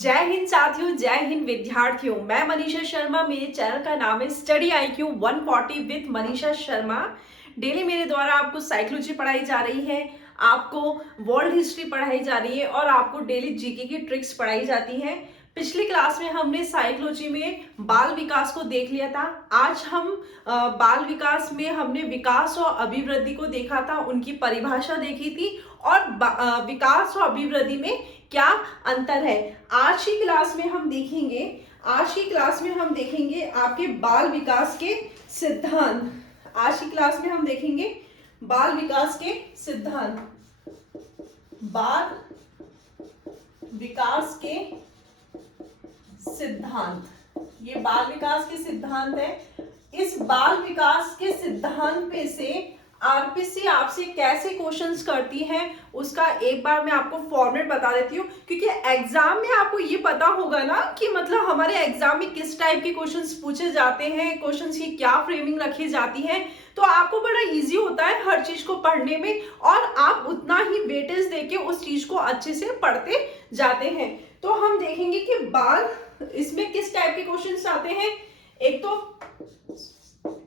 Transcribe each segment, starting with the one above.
जय हिंद साथियों, जय हिंद विद्यार्थियों। मैं मनीषा शर्मा, मेरे चैनल का नाम है study IQ 140 with Manisha Sharma. Daily मेरे द्वारा आपको साइकोलॉजी पढ़ाई जा रही है, आपको वर्ल्ड हिस्ट्री पढ़ाई जा रही है और आपको डेली जीके की ट्रिक्स पढ़ाई जाती हैं। पिछली क्लास में हमने साइकोलॉजी में बाल विकास को देख लिया था। आज हम बाल विकास में हमने विकास और अभिवृद्धि को देखा था, उनकी परिभाषा देखी थी और विकास और अभिवृद्धि में क्या अंतर है। आज की क्लास में हम देखेंगे आपके बाल विकास के सिद्धांत। आज की क्लास में हम देखेंगे बाल विकास के सिद्धांत। बाल विकास के सिद्धांत, ये बाल विकास के सिद्धांत है। इस बाल विकास के सिद्धांत पे से आरपीसी आपसे कैसे क्वेश्चंस करती है उसका एक बार मैं आपको फॉर्मेट बता देती हूँ, क्योंकि एग्जाम में आपको ये पता होगा ना कि मतलब हमारे एग्जाम में किस टाइप के क्वेश्चंस पूछे जाते हैं, क्वेश्चंस की क्या फ्रेमिंग रखी जाती है। तो आपको बड़ा इजी होता है हर चीज को पढ़ने में और आप उतना ही वेटेज देके उस चीज को अच्छे से पढ़ते जाते हैं। तो हम देखेंगे कि बाल इसमें किस टाइप के क्वेश्चंस आते हैं। एक तो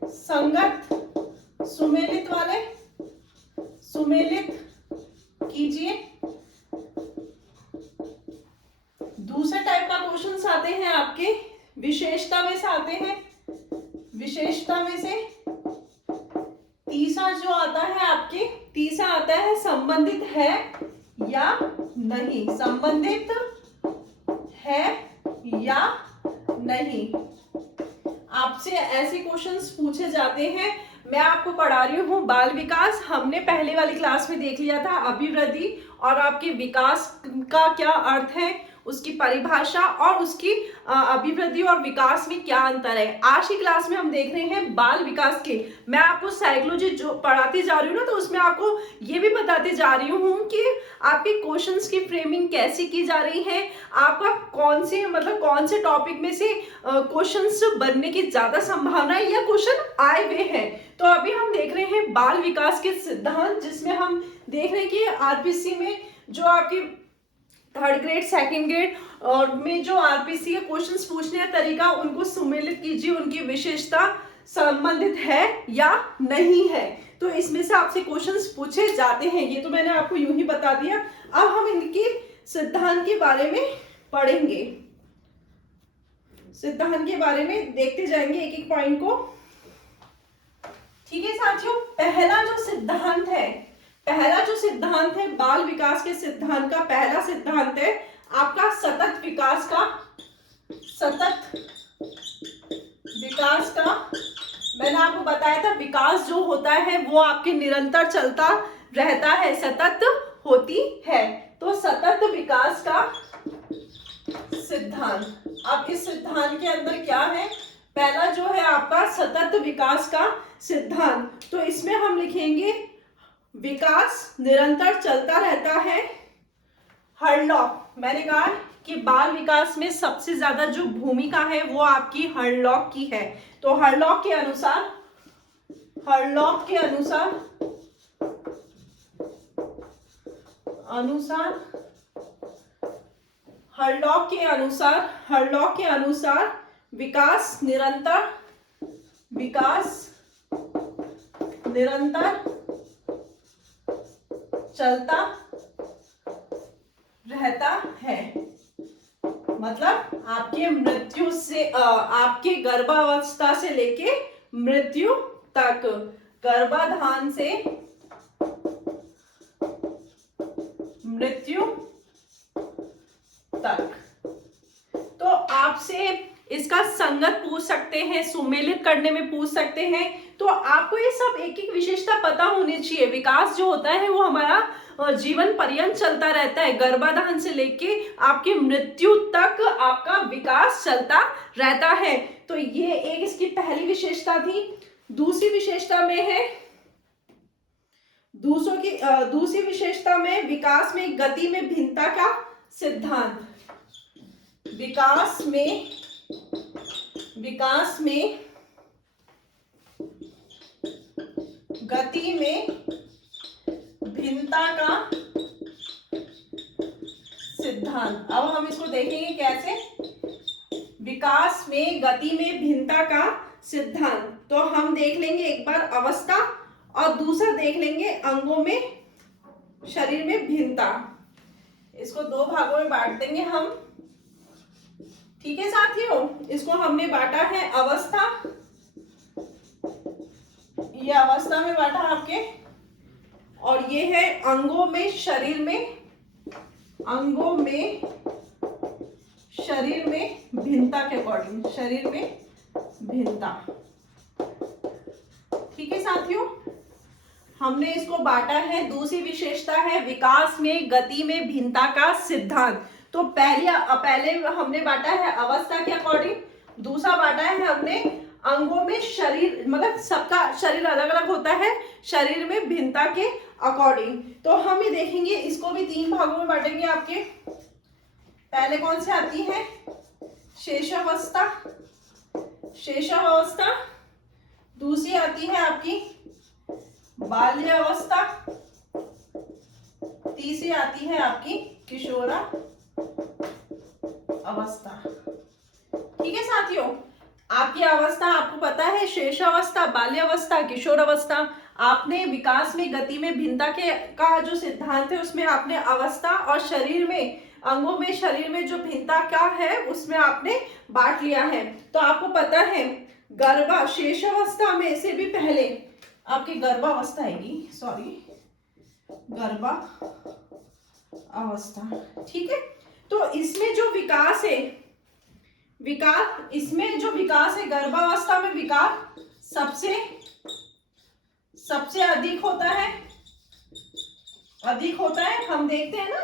संगत सुमेलित वाले, सुमेलित कीजिए। दूसरे टाइप का क्वेश्चंस आते हैं आपके विशेषता में से आते हैं, विशेषता में से। तीसरा जो आता है आपके, तीसरा आता है संबंधित है या नहीं, संबंधित है या नहीं। आपसे ऐसे क्वेश्चंस पूछे जाते हैं। मैं आपको पढ़ा रही हूँ बाल विकास। हमने पहले वाली क्लास में देख लिया था अभिवृद्धि और आपके विकास का क्या अर्थ है, उसकी परिभाषा और उसकी अभिवृद्धि और विकास में क्या अंतर है। आज की क्लास में हम देख रहे हैं बाल विकास के। मैं आपको साइकोलॉजी जो पढ़ाती जा रही हूँ ना, तो उसमें आपको ये भी बताते जा रही हूँ कि आपके क्वेश्चंस की फ्रेमिंग कैसी की जा रही है, आपका कौन से टॉपिक में से क्वेश्चंस बनने की ज्यादा संभावना है या क्वेश्चन आए हुए हैं। तो अभी हम देख रहे हैं बाल विकास के सिद्धांत, जिसमें हम देख रहे हैं कि आरपीसी में जो आपकी थर्ड ग्रेड, सेकंड ग्रेड और में जो आरपीसी के क्वेश्चंस पूछने का तरीका, उनको सुमेलित कीजिए, उनकी विशेषता संबंधित है या नहीं है। तो इसमें से आपसे क्वेश्चंस पूछे जाते हैं। ये तो मैंने आपको यूं ही बता दिया। अब हम इनके सिद्धांत के बारे में पढ़ेंगे, सिद्धांत के बारे में देखते जाएंगे एक एक पॉइंट को। ठीक है साथियों, पहला जो सिद्धांत है बाल विकास के सिद्धांत का, पहला सिद्धांत है आपका सतत विकास का। सतत विकास का मैंने आपको बताया था, विकास जो होता है वो आपके निरंतर चलता रहता है, सतत होती है। तो सतत विकास का सिद्धांत। अब इस सिद्धांत के अंदर क्या है, पहला जो है आपका सतत विकास का सिद्धांत। तो इसमें हम लिखेंगे विकास निरंतर चलता रहता है। हरलॉक, मैंने कहा कि बाल विकास में सबसे ज्यादा जो भूमिका है वो आपकी हरलॉक की है। तो हरलॉक के अनुसार हरलॉक के अनुसार विकास निरंतर चलता रहता है। मतलब आपके मृत्यु से आपके गर्भावस्था से लेके मृत्यु तक, गर्भाधान से मृत्यु तक। तो आपसे इसका संगत पूछ सकते हैं, सुमेलित करने में पूछ सकते हैं। तो आपको ये सब एक एक विशेषता पता होनी चाहिए। विकास जो होता है वो हमारा जीवन पर्यंत चलता रहता है, गर्भाधान से लेके आपकी मृत्यु तक आपका विकास चलता रहता है। तो ये एक इसकी पहली विशेषता थी। दूसरी विशेषता में विकास में गति में भिन्नता का सिद्धांत। विकास में गति में भिन्नता का सिद्धांत। सिद्धांत। अब हम इसको देखेंगे कैसे, विकास में गति में भिन्नता का सिद्धांत। तो हम देख लेंगे एक बार अवस्था और दूसरा देख लेंगे अंगों में शरीर में भिन्नता। इसको दो भागों में बांट देंगे हम, ठीक है साथियों। इसको हमने बांटा है अवस्था, ये अवस्था में बांटा आपके, और ये है अंगों में शरीर में, अंगों में शरीर में भिन्नता के अकॉर्डिंग, शरीर में भिन्नता। ठीक है साथियों, हमने इसको बांटा है। दूसरी विशेषता है विकास में गति में भिन्नता का सिद्धांत। तो पहले हमने बांटा है अवस्था के अकॉर्डिंग, दूसरा बांटा है हमने अंगों में शरीर, मतलब सबका शरीर अलग अलग होता है, शरीर में भिन्नता के अकॉर्डिंग। तो हम ये देखेंगे, इसको भी तीन भागों में बांटेंगे आपके। पहले कौन सी आती है, शेषावस्था, शेषावस्था। दूसरी आती है आपकी बाल्यावस्था, तीसरी आती है आपकी किशोरा अवस्था। ठीक है साथियों, आपकी अवस्था आपको पता है, शेषावस्था, बाल्यावस्था, किशोरावस्था। आपने विकास में गति में भिन्नता के का जो सिद्धांत है उसमें आपने अवस्था और शरीर में, अंगों में शरीर में जो भिन्नता का है उसमें आपने बांट लिया है। तो आपको पता है गर्भा, शेषावस्था में से भी पहले आपकी गर्भावस्था आएगी, सॉरी गर्भा अवस्था। ठीक है, तो इसमें जो विकास है, इसमें जो विकास है गर्भावस्था में विकास सबसे अधिक होता है, अधिक होता है। हम देखते हैं ना,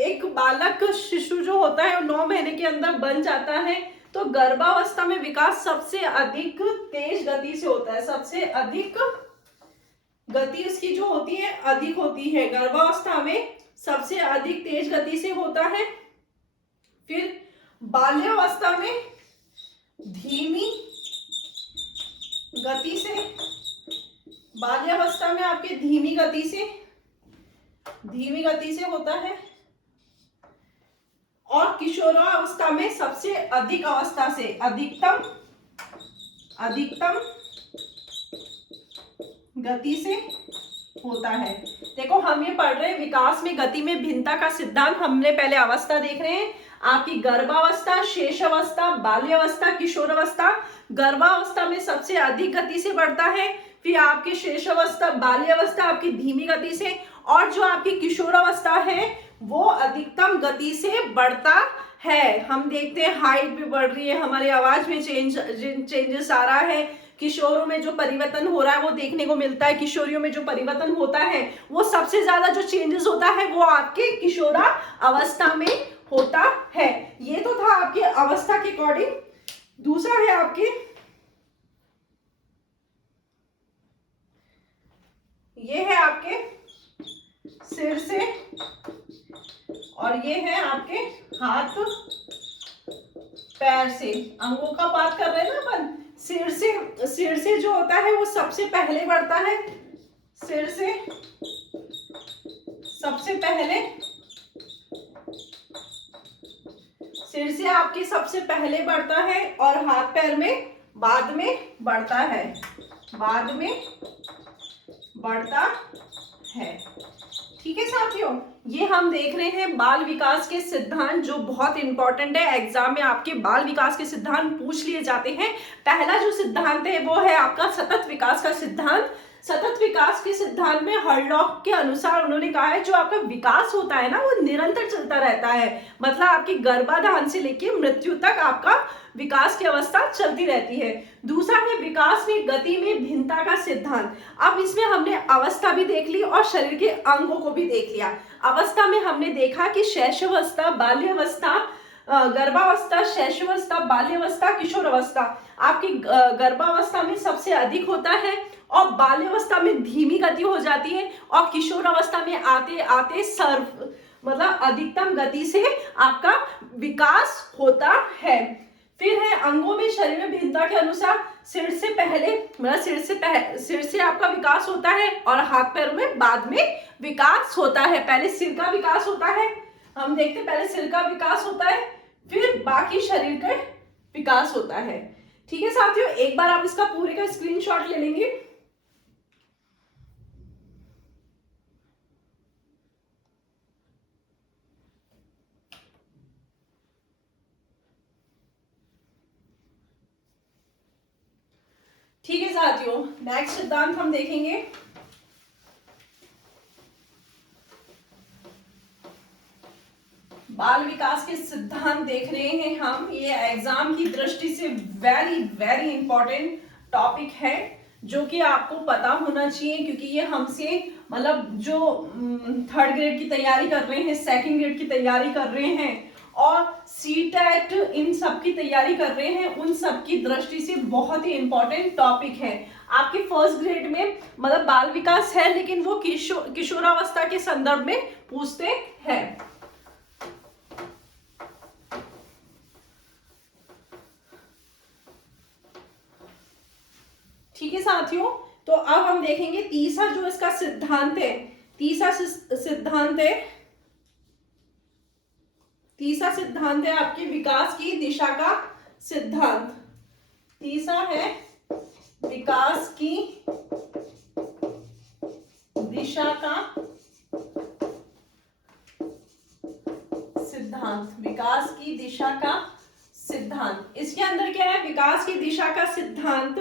एक बालक शिशु जो होता है 9 महीने के अंदर बन जाता है, तो गर्भावस्था में विकास सबसे अधिक तेज गति से होता है, सबसे अधिक गति उसकी जो होती है अधिक होती है, गर्भावस्था में सबसे अधिक तेज गति से होता है। फिर बाल्यावस्था में धीमी गति से, बाल्यावस्था में आपके धीमी गति से होता है, और किशोरावस्था में सबसे अधिक अवस्था से अधिकतम गति से होता है। देखो हम ये पढ़ रहे हैं विकास में गति में भिन्नता का सिद्धांत। हमने पहले अवस्था देख रहे हैं, आपकी गर्भावस्था, शेषावस्था, बाल्यावस्था, किशोरावस्था। गर्भावस्था में सबसे अधिक गति से बढ़ता है, फिर आपकी शेषावस्था, बाल्यावस्था आपकी धीमी गति से, और जो आपकी किशोरावस्था है वो अधिकतम गति से बढ़ता है। हम देखते हैं हाइट भी बढ़ रही है, हमारी आवाज में चेंजेस आ रहा है, किशोरों में जो परिवर्तन हो रहा है वो देखने को मिलता है, किशोरियों में जो परिवर्तन होता है वो सबसे ज्यादा जो चेंजेस होता है वो आपके किशोरा अवस्था में होता है। ये तो था आपके अवस्था के अकॉर्डिंग। दूसरा है आपके, ये है आपके सिर से, और ये है आपके हाथ पैर से। अंगों का बात कर रहे हैं ना अपन, सिर से जो होता है वो सबसे पहले बढ़ता है, सिर से सबसे पहले, सिर से आपकी सबसे पहले बढ़ता है, और हाथ पैर में बाद में बढ़ता है, बाद में बढ़ता है। ठीक है साथियों, ये हम देख रहे हैं बाल विकास के सिद्धांत, जो बहुत इंपॉर्टेंट है। एग्जाम में आपके बाल विकास के सिद्धांत पूछ लिए जाते हैं। पहला जो सिद्धांत है वो है आपका सतत विकास का सिद्धांत। सतत विकास के सिद्धांत में हर्लॉक के अनुसार उन्होंने कहा है जो आपका विकास होता है ना वो निरंतर चलता रहता है, मतलब आपकी गर्भाधान से लेकर मृत्यु तक आपका विकास की अवस्था चलती रहती है। दूसरा है विकास में गति में भिन्नता का सिद्धांत। अब इसमें हमने अवस्था भी देख ली और शरीर के अंगों को भी देख लिया। अवस्था में हमने देखा कि शैशवावस्था, बाल्यावस्था, गर्भावस्था, शैशवावस्था, बाल्यावस्था, किशोरावस्था आपकी गर्भावस्था में सबसे अधिक होता है, और बाल्यावस्था में धीमी गति हो जाती है, और किशोरावस्था में आते आते मतलब अधिकतम गति से आपका विकास होता है। फिर है अंगों में शरीर में भिन्नता के अनुसार, सिर से पहले मतलब सिर से आपका विकास होता है, और हाथ पैरों में बाद में विकास होता है। पहले सिर का विकास होता है, हम देखते हैं पहले सिर का विकास होता है, फिर बाकी शरीर का विकास होता है। ठीक है साथियों, एक बार आप इसका पूरे का स्क्रीनशॉट ले लेंगे। ठीक है साथियों, नेक्स्ट सिद्धांत हम देखेंगे। बाल विकास के सिद्धांत देख रहे हैं हम। ये एग्जाम की दृष्टि से वेरी वेरी इंपॉर्टेंट टॉपिक है, जो कि आपको पता होना चाहिए, क्योंकि ये हमसे मतलब जो थर्ड ग्रेड की तैयारी कर रहे हैं, सेकंड ग्रेड की तैयारी कर रहे हैं और सीटेट इन सब की तैयारी कर रहे हैं, उन सब की दृष्टि से बहुत ही इंपॉर्टेंट टॉपिक है। आपके फर्स्ट ग्रेड में मतलब बाल विकास है, लेकिन वो किशोरावस्था के संदर्भ में पूछते हैं। ठीक है साथियों, तो अब हम देखेंगे तीसरा जो इसका सिद्धांत है। तीसरा सिद्धांत है आपके विकास की दिशा का सिद्धांत। तीसरा है विकास की दिशा का सिद्धांत। विकास की दिशा का सिद्धांत, इसके अंदर क्या है? विकास की दिशा का सिद्धांत,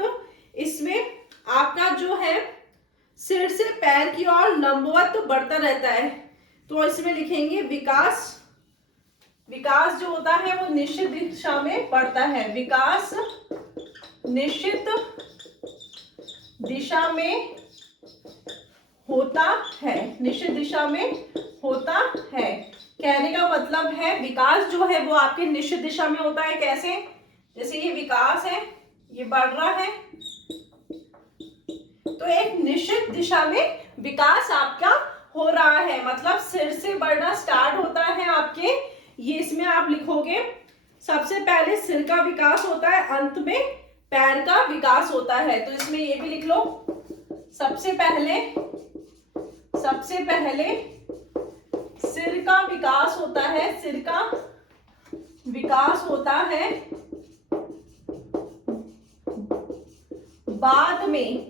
इसमें आपका जो है सिर से पैर की ओर लंबवत बढ़ता रहता है। तो इसमें लिखेंगे विकास जो होता है वो निश्चित दिशा में बढ़ता है। विकास निश्चित दिशा में होता है। निश्चित दिशा में होता है, कहने का मतलब है विकास जो है वो आपके निश्चित दिशा में होता है। कैसे? जैसे ये विकास है, ये बढ़ रहा है, तो एक निश्चित दिशा में विकास आपका हो रहा है, मतलब सिर से बढ़ना स्टार्ट होता है आपके। ये इसमें आप लिखोगे सबसे पहले सिर का विकास होता है, अंत में पैर का विकास होता है। तो इसमें ये भी लिख लो, सबसे पहले सिर का विकास होता है। सिर का विकास होता है, बाद में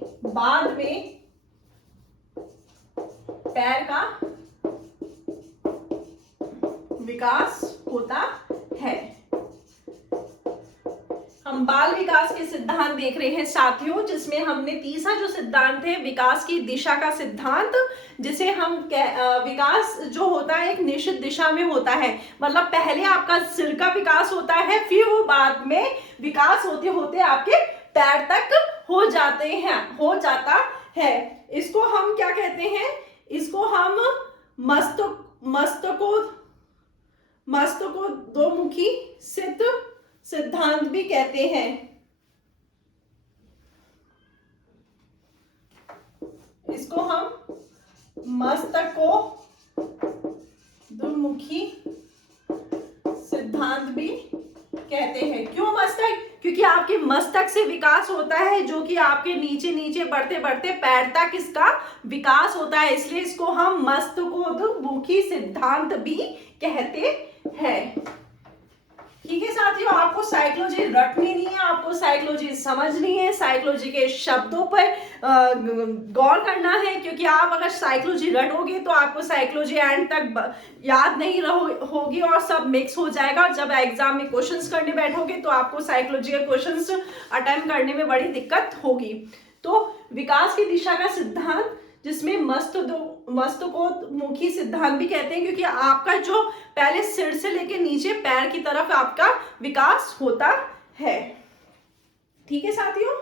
पैर का विकास होता है। हम बाल विकास के सिद्धांत देख रहे हैं साथियों, जिसमें हमने तीसरा जो सिद्धांत है विकास की दिशा का सिद्धांत, जिसे हम विकास जो होता है एक निश्चित दिशा में होता है। मतलब पहले आपका सिर का विकास होता है, फिर वो बाद में विकास होते होते आपके पैर तक हो जाता है। इसको हम क्या कहते हैं? इसको हम मस्तको दो मुखी सिद्धांत भी कहते हैं। इसको हम मस्तको द्विमुखी सिद्धांत भी कहते हैं। क्यों मस्तक? क्योंकि आपके मस्तक से विकास होता है, जो कि आपके नीचे नीचे बढ़ते बढ़ते पैर तक इसका विकास होता है, इसलिए इसको हम मस्तकोद्मुखी सिद्धांत भी कहते हैं। ठीक है साथियों, आपको साइकोलॉजी रटनी नहीं है, आपको साइकोलॉजी समझनी है, साइकोलॉजी के शब्दों पर गौर करना है, क्योंकि आप अगर साइकोलॉजी रटोगे तो आपको साइकोलॉजी एंड तक याद नहीं होगी और सब मिक्स हो जाएगा। जब एग्जाम में क्वेश्चंस करने बैठोगे तो आपको साइकोलॉजी के क्वेश्चंस अटेम्प्ट करने में बड़ी दिक्कत होगी। तो विकास की दिशा का सिद्धांत, जिसमें मस्तकोद्मुखी सिद्धांत भी कहते हैं, क्योंकि आपका जो पहले सिर से लेके नीचे पैर की तरफ आपका विकास होता है। ठीक है साथियों,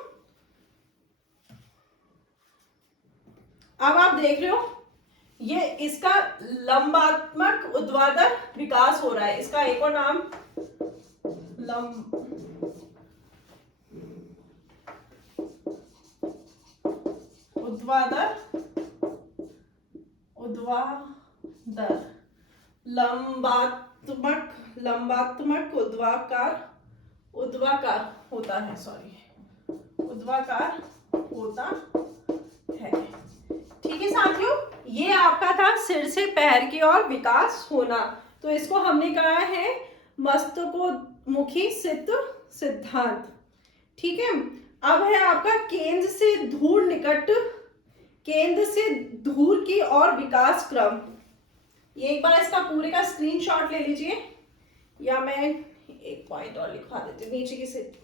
अब आप देख रहे हो ये इसका लंबात्मक ऊर्ध्वाधर विकास हो रहा है। इसका एक और नाम ऊर्ध्वाधर लंबात्मक ऊर्ध्वाकार होता है। ऊर्ध्वाकार होता है। ठीक है साथियों, ये आपका था सिर से पैर की ओर विकास होना। तो इसको हमने कहा है मस्तकोन्मुखी सिद्धांत। ठीक है, अब है आपका केंद्र से धूर निकट, केंद्र से धूर की ओर विकास क्रम। ये एक बार इसका पूरे का स्क्रीनशॉट ले लीजिए, या मैं एक पॉइंट और लिखवा देती हूँ,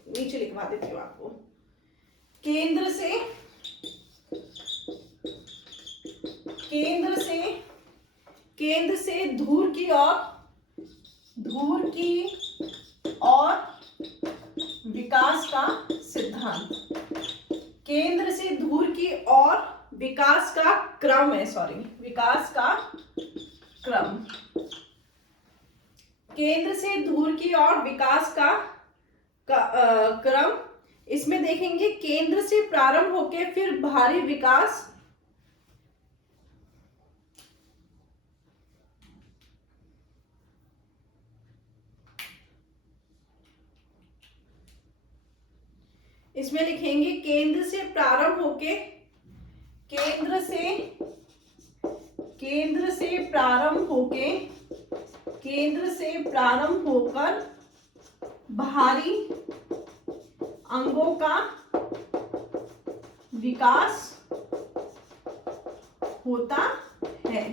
नीचे लिखवा देती हूँ आपको। केंद्र से धूर की ओर विकास का सिद्धांत। केंद्र से धूर की ओर विकास का क्रम है, विकास का क्रम। केंद्र से धूर की ओर विकास का क्रम। इसमें देखेंगे केंद्र से प्रारंभ होके फिर भारी विकास, इसमें लिखेंगे केंद्र से प्रारंभ होके, केंद्र से प्रारंभ होकर भारी अंगों का विकास होता है।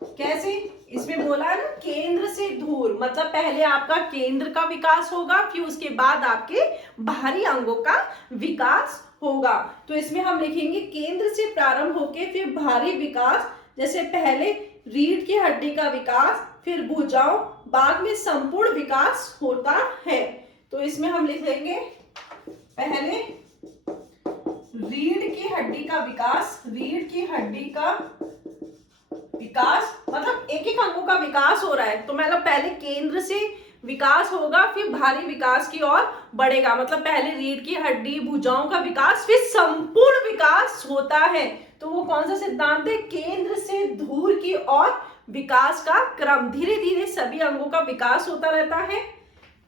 कैसे? इसमें बोला है ना, केंद्र से धूर, मतलब पहले आपका केंद्र का विकास होगा, फिर उसके बाद आपके बाहरी अंगों का विकास होगा। तो इसमें हम लिखेंगे केंद्र से प्रारंभ होके फिर भारी विकास, जैसे पहले रीढ़ की हड्डी का विकास, फिर भुजाओं, बाद में संपूर्ण विकास होता है। तो इसमें हम लिखेंगे पहले रीढ़ की हड्डी का विकास, मतलब एक एक अंगों का विकास हो रहा है, तो मतलब पहले केंद्र से विकास होगा, फिर भारी विकास की ओर बढ़ेगा, मतलब पहले रीढ़ की हड्डी, भुजाओं का विकास, फिर संपूर्ण विकास होता है। तो वो कौन सा सिद्धांत है? केंद्र से धूर की ओर विकास का क्रम। धीरे धीरे सभी अंगों का विकास होता रहता है।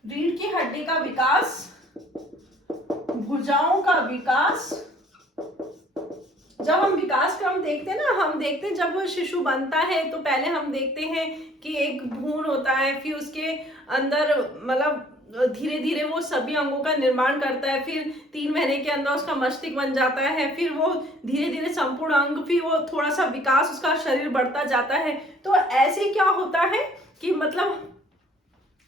रीढ़ की हड्डी का विकास, भुजाओं का विकास। जब हम विकास क्रम देखते हैं ना, हम देखते हैं जब वो शिशु बनता है तो पहले हम देखते हैं कि एक भ्रूण होता है, फिर उसके अंदर मतलब धीरे धीरे वो सभी अंगों का निर्माण करता है, फिर 3 महीने के अंदर उसका मस्तिष्क बन जाता है, फिर वो धीरे धीरे संपूर्ण अंग, फिर वो थोड़ा सा विकास, उसका शरीर बढ़ता जाता है। तो ऐसे क्या होता है कि मतलब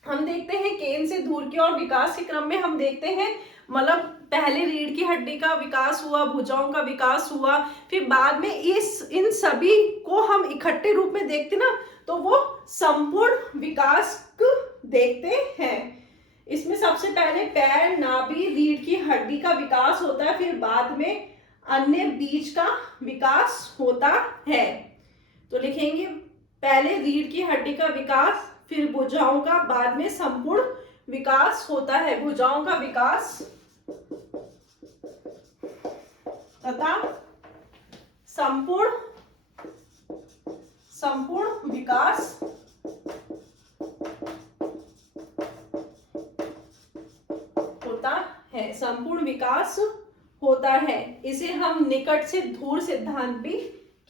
हम देखते हैं केंद्र से धूर की ओर विकास के क्रम में हम देखते हैं, मतलब पहले रीढ़ की हड्डी का विकास हुआ, भुजाओं का विकास हुआ, फिर बाद में इन सभी को हम इकट्ठे रूप में देखते ना, तो वो संपूर्ण विकास देखते हैं। इसमें सबसे पहले पैर, नाभि, रीढ़ की हड्डी का विकास होता है, फिर बाद में अन्य बीज का विकास होता है। तो लिखेंगे पहले रीढ़ की हड्डी का विकास, फिर भुजाओं का, बाद में संपूर्ण विकास होता है। भुजाओं का विकास तथा संपूर्ण विकास होता है। संपूर्ण विकास होता है। इसे हम निकट से धूर सिद्धांत भी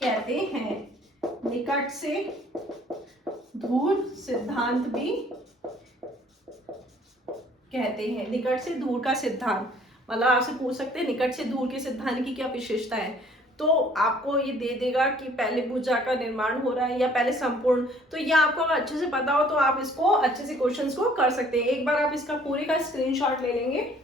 कहते हैं। निकट से धूर सिद्धांत भी कहते हैं। निकट से दूर का सिद्धांत, मतलब आपसे पूछ सकते हैं निकट से दूर के सिद्धांत की क्या विशेषता है, तो आपको ये दे देगा कि पहले भुजा का निर्माण हो रहा है या पहले संपूर्ण। तो ये आपको अगर अच्छे से पता हो तो आप इसको अच्छे से क्वेश्चंस को कर सकते हैं। एक बार आप इसका पूरे का स्क्रीनशॉट ले लेंगे।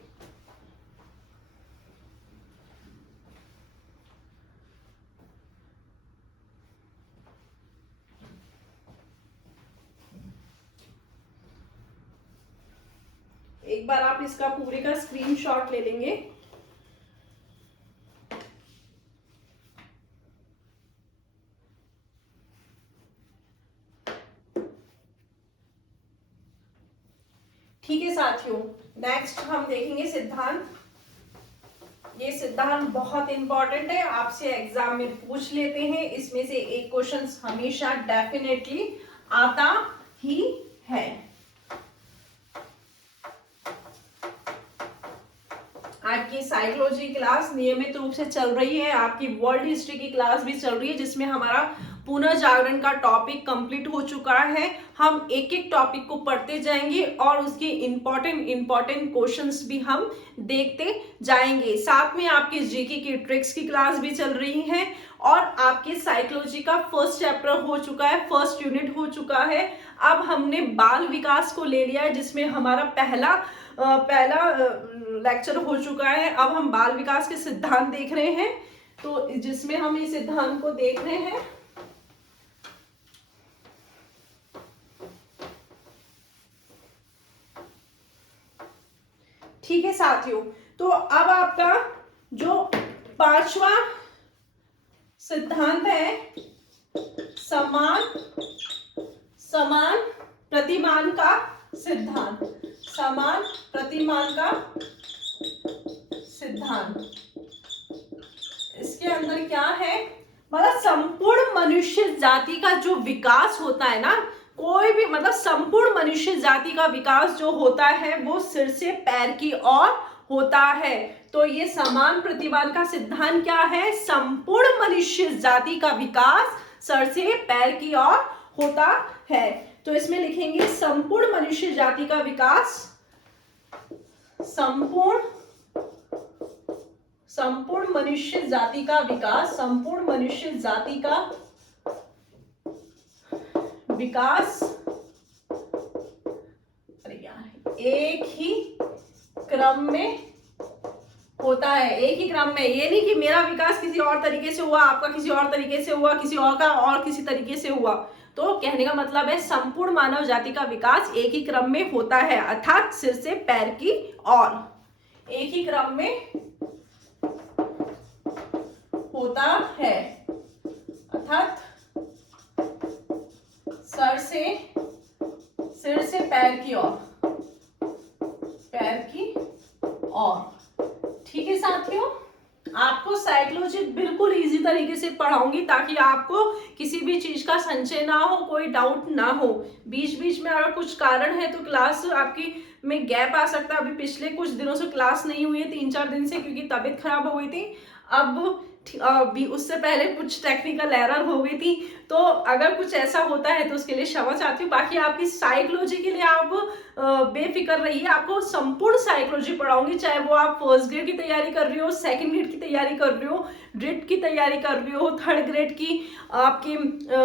एक बार आप इसका पूरे का स्क्रीनशॉट ले लेंगे। ठीक है साथियों, नेक्स्ट हम देखेंगे सिद्धांत। ये सिद्धांत बहुत इंपॉर्टेंट है, आपसे एग्जाम में पूछ लेते हैं। इसमें से एक क्वेश्चन हमेशा डेफिनेटली आता ही है। आपकी साइकोलॉजी क्लास नियमित रूप से चल रही है, आपकी वर्ल्ड हिस्ट्री की क्लास भी चल रही है, जिसमें हमारा पुनर्जागरण का टॉपिक कंप्लीट हो चुका है। हम एक एक टॉपिक को पढ़ते जाएंगे और उसके इंपॉर्टेंट क्वेश्चंस भी हम देखते जाएंगे। साथ में आपके जीके की ट्रिक्स की क्लास भी चल रही है और आपके साइकोलॉजी का फर्स्ट चैप्टर हो चुका है, फर्स्ट यूनिट हो चुका है। अब हमने बाल विकास को ले लिया है, जिसमें हमारा पहला लेक्चर हो चुका है। अब हम बाल विकास के सिद्धांत देख रहे हैं, तो जिसमें हम इस सिद्धांत को देख रहे हैं। ठीक है साथियों, तो अब आपका जो 5वां सिद्धांत है समान प्रतिमान का सिद्धांत। समान प्रतिमान का सिद्धांत, इसके अंदर क्या है, मतलब संपूर्ण मनुष्य जाति का जो विकास होता है ना, कोई भी मतलब संपूर्ण मनुष्य जाति का विकास जो होता है वो सिर से पैर की ओर होता है। तो ये समान प्रतिमान का सिद्धांत क्या है, संपूर्ण मनुष्य जाति का विकास सर से पैर की ओर होता है। तो इसमें लिखेंगे संपूर्ण मनुष्य जाति का विकास, संपूर्ण मनुष्य जाति का विकास, संपूर्ण मनुष्य जाति का विकास एक ही क्रम में होता है। एक ही क्रम में, ये नहीं कि मेरा विकास किसी और तरीके से हुआ, आपका किसी और तरीके से हुआ, किसी और का और किसी तरीके से हुआ। तो कहने का मतलब है संपूर्ण मानव जाति का विकास एक ही क्रम में होता है, अर्थात सिर से पैर की ओर एक ही क्रम में होता है, अर्थात सिर से पैर की ओर, ठीक है साथियों। आपको साइकोलॉजी बिल्कुल इजी तरीके से पढ़ाऊंगी ताकि आपको किसी भी चीज का संशय ना हो, कोई डाउट ना हो। बीच बीच में अगर कुछ कारण है तो क्लास आपकी में गैप आ सकता है। अभी पिछले कुछ दिनों से क्लास नहीं हुई है, 3-4 दिन से, क्योंकि तबीयत खराब हो गई थी। अब भी उससे पहले कुछ टेक्निकल एरर हो गई थी, तो अगर कुछ ऐसा होता है तो उसके लिए क्षमा चाहती हूँ। बाकी आपकी साइकोलॉजी के लिए आप बेफिक्र रहिए, आपको संपूर्ण साइकोलॉजी पढ़ाऊंगी, चाहे वो आप फर्स्ट ग्रेड की तैयारी कर रही हो, सेकंड ग्रेड की तैयारी कर रही हो, ड्रिट की तैयारी कर रही हो, थर्ड ग्रेड की आपकी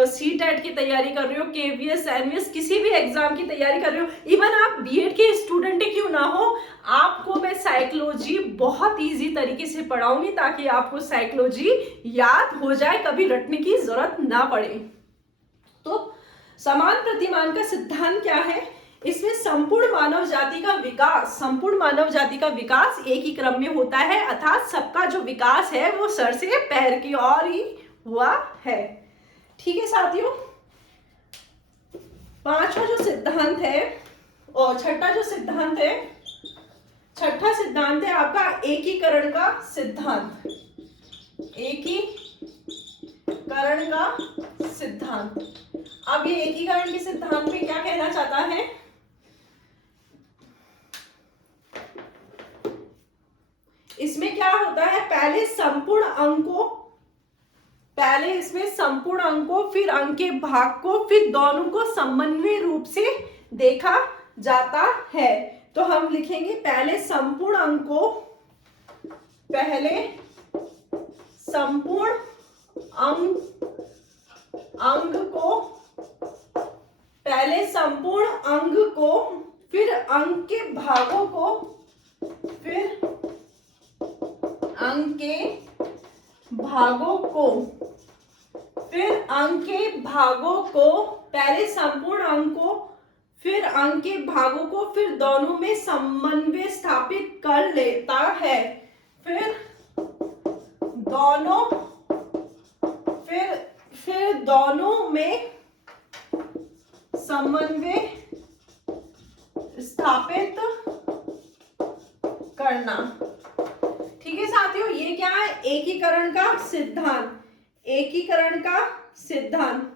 सीटेट की तैयारी कर रही हो, केवीएस एनवीएस किसी भी एग्जाम की तैयारी कर रही हो, इवन आप बीएड के स्टूडेंट क्यों ना हो, आपको मैं साइकोलॉजी बहुत इजी तरीके से पढ़ाऊंगी ताकि आपको साइकोलॉजी याद हो जाए, कभी रटने की जरूरत ना पड़े। तो समान प्रतिमान का सिद्धांत क्या है, इसमें संपूर्ण मानव जाति का विकास, संपूर्ण मानव जाति का विकास एक ही क्रम में होता है, अर्थात सबका जो विकास है वो सर से पैर की ओर ही हुआ है। ठीक है साथियों, 5वां जो सिद्धांत है और छठा जो सिद्धांत है, छठा सिद्धांत है आपका एकीकरण का सिद्धांत। एकीकरण का सिद्धांत। अब ये एकीकरण के सिद्धांत में क्या कहना चाहता है, इसमें क्या होता है, पहले इसमें संपूर्ण अंकों, फिर अंक के भाग को, फिर दोनों को समन्वय रूप से देखा जाता है। तो हम लिखेंगे पहले संपूर्ण अंकों, पहले संपूर्ण अंग को, पहले संपूर्ण अंग को, फिर अंक के भागों को, फिर अंक के भागों को, फिर अंक के भागों को, पहले संपूर्ण अंक को, फिर अंक के भागों को, फिर दोनों में समन्वय स्थापित कर लेता है, फिर दोनों में समन्वय स्थापित करना। ठीक है साथियों, ये क्या है, एकीकरण का सिद्धांत। एकीकरण का सिद्धांत,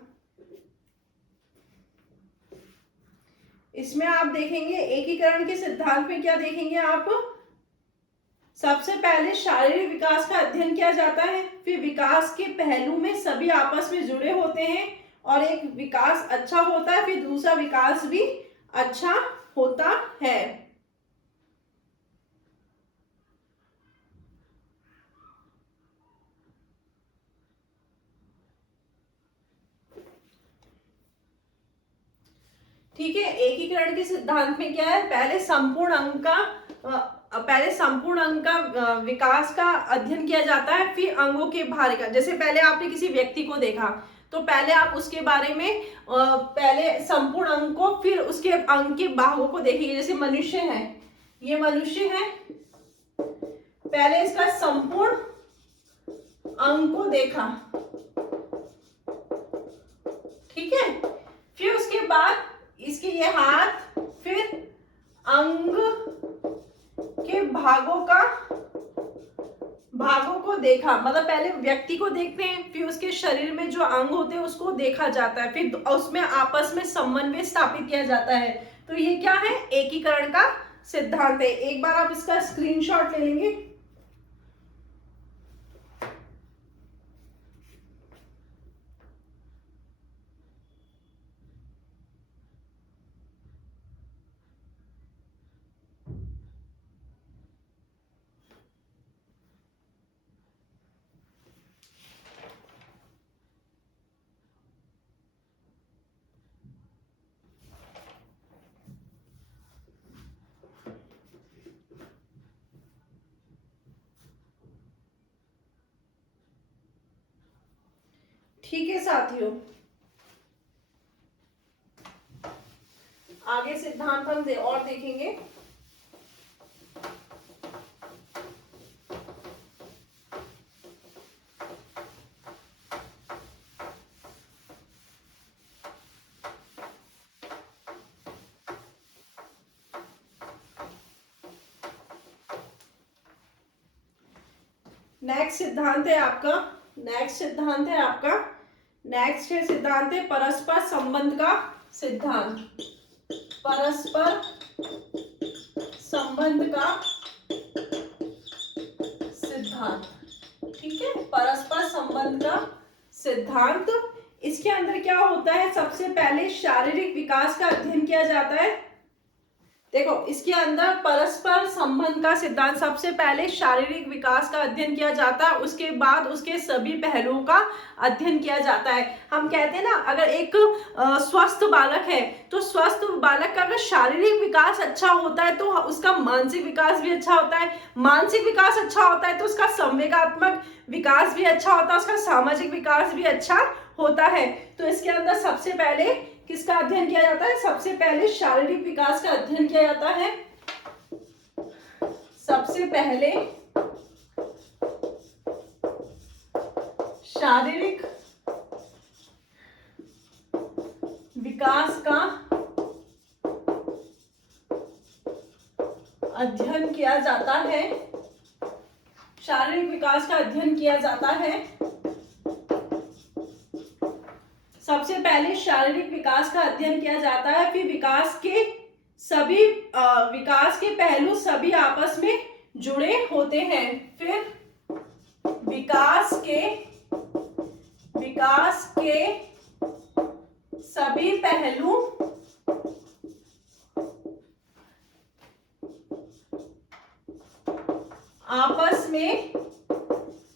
इसमें आप देखेंगे एकीकरण के सिद्धांत में क्या देखेंगे आप, सबसे पहले शारीरिक विकास का अध्ययन किया जाता है, फिर विकास के पहलू में सभी आपस में जुड़े होते हैं और एक विकास अच्छा होता है, फिर दूसरा विकास भी अच्छा होता है। ठीक है, एकीकरण के सिद्धांत में क्या है, पहले संपूर्ण अंग का विकास का अध्ययन किया जाता है, फिर अंगों के बाहर का। जैसे पहले आपने किसी व्यक्ति को देखा तो पहले आप उसके बारे में पहले संपूर्ण अंग को, फिर उसके अंग के भागों को देखेंगे। जैसे मनुष्य है, ये मनुष्य है, पहले इसका संपूर्ण अंग को देखा, ठीक है, फिर उसके बाद इसके ये हाथ, फिर अंग के भागों को देखा। मतलब पहले व्यक्ति को देखते हैं, फिर उसके शरीर में जो अंग होते हैं उसको देखा जाता है, फिर उसमें आपस में समन्वय स्थापित किया जाता है। तो ये क्या है, एकीकरण का सिद्धांत है। एक बार आप इसका स्क्रीनशॉट ले लेंगे। ठीक है साथियों, आगे सिद्धांत हम और देखेंगे। नेक्स्ट सिद्धांत है परस्पर संबंध का सिद्धांत। परस्पर संबंध का सिद्धांत, ठीक है, परस्पर संबंध का सिद्धांत। इसके अंदर क्या होता है, सबसे पहले शारीरिक विकास का अध्ययन किया जाता है। देखो, इसके अंदर परस्पर संबंध का सिद्धांत, सबसे पहले शारीरिक विकास का अध्ययन किया जाता है, उसके बाद उसके सभी पहलुओं का अध्ययन किया जाता है। हम कहते हैं ना, अगर एक स्वस्थ बालक है तो स्वस्थ बालक का अगर शारीरिक विकास अच्छा होता है तो उसका मानसिक विकास भी अच्छा होता है, मानसिक विकास अच्छा होता है तो उसका संवेगात्मक विकास भी अच्छा होता है, उसका सामाजिक विकास भी अच्छा होता है। तो इसके अंदर सबसे पहले किसका अध्ययन किया जाता है, सबसे पहले शारीरिक विकास का अध्ययन किया जाता है। सबसे पहले शारीरिक विकास का अध्ययन किया जाता है, शारीरिक विकास का अध्ययन किया जाता है। सबसे पहले शारीरिक विकास का अध्ययन किया जाता है, फिर विकास के पहलू सभी आपस में जुड़े होते हैं। फिर विकास के सभी पहलू आपस में